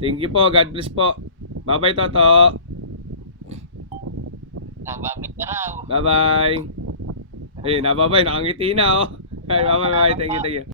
Thank you po. God bless po. Bye-bye, Toto. Nababit na raw. Bye-bye. Eh, nababay. Nakangiti na, oh. Ay, bye-bye. Thank you, thank you.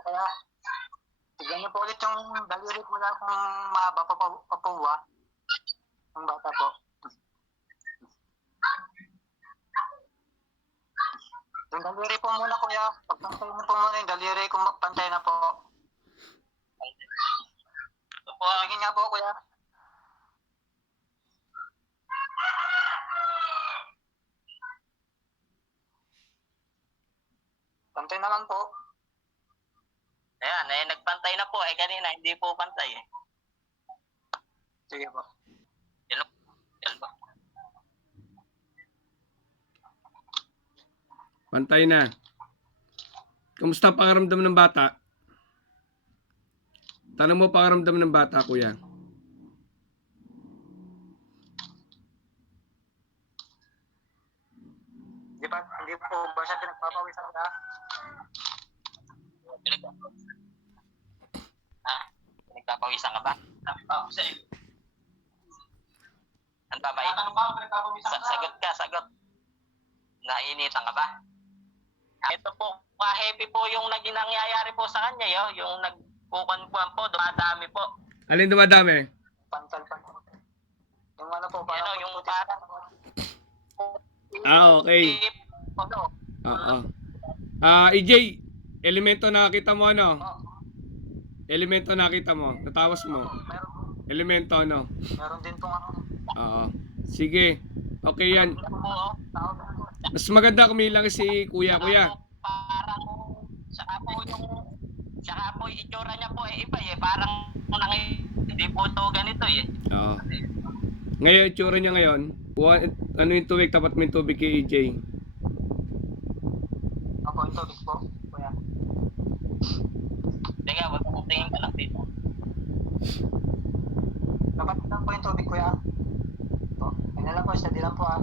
Kaya, tignan niyo po ulit yung daliri po na kung mahaba pa po yung bata po. Yung daliri po muna, kuya. Pagpantay niyo po muna yung daliri kung pantay na po. Sige nga po, kuya. Pantay naman po. Ayan, nagpantay na po. Kanina, hindi po pantay eh. Sige po. Yan po. Pantay na. Kumusta pangaramdam ng bata? Tanong mo pangaramdam ng bata, kuya. Hindi po ba siya pinagpapawisan ka? Pinagpapawisan ka ba? Ano ba? Sagot. Naiinitan ka ba? Ito po, ka-happy po yung naging nangyayari po sa kanya, yung nagkukuan po, dumadami po. Alin dumadami? Pantal. Yung ano po, parang yung parang okay. Oo. EJ, elemento nakita mo ano? Elemento nakita mo, natawas mo. Elemento ano? Meron din pong ano. Oo. Sige. Okay yan. Mas maganda kumilang si kuya. Parang saka po yung itsura niya po iba parang hindi po to ganito Oo. Ngayon, itsura niya ngayon, ano yung tubig, tapat mo yung tubig kay EJ. Ako yung tubig po, kuya. Teka, wag po tingin ka lang dito. Dapat lang po yung tubig, kuya. Po. Ayun lang po, steady lang po ah.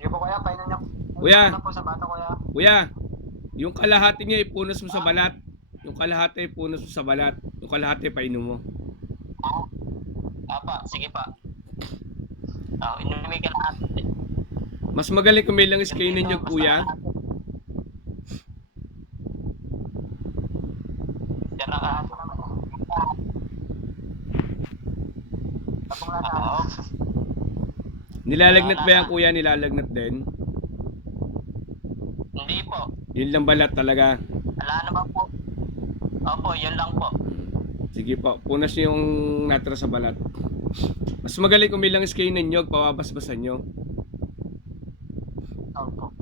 Sige po, kuya. Painan niyo. Kuya. Painan po sa bata, kuya. Kuya, yung kalahati niya ipunas mo sa balat. Yung kalahati ipunas mo sa balat. Yung kalahati painom mo. Apa, sige pa. Inumin ka lahat. Mas magaling kung may langis kayo ninyo, kuya. Diyan na ka. Tapong na Oo. Nilalagnat ba yan, kuya? Nilalagnat din? Hindi po. Yun lang balat talaga. Wala naman po. Opo, yun lang po. Sige po, punas niyo yung natira sa balat. Mas magaling kung may langis kayo ninyo, pawabasbasan nyo. Opo.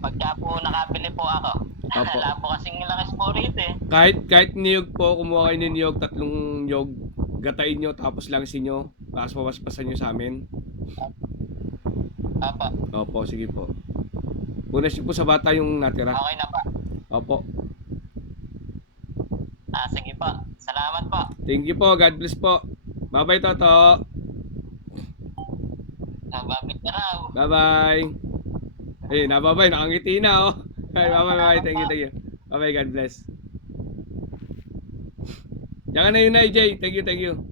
Pagka po nakabili po ako. Opo. Wala po kasing langis po rito eh. Kahit niyog po, kumuha kayo ng niyog, 3 niyog, gatain nyo, tapos langsin nyo, tapos pawaspasan nyo sa amin. Apa, Opo, sige po. Punas niyo po sa bata yung natira. okay na pa. Opo. Sige pa. Salamat po. Thank you po, God bless po. Bye-bye, Toto. Nababit na raw. Bye-bye. Eh, nababay, nakangiti na, oh. Bye-bye, thank you. Bye-bye, God bless. Diyan ka na yun na, AJ. Thank you.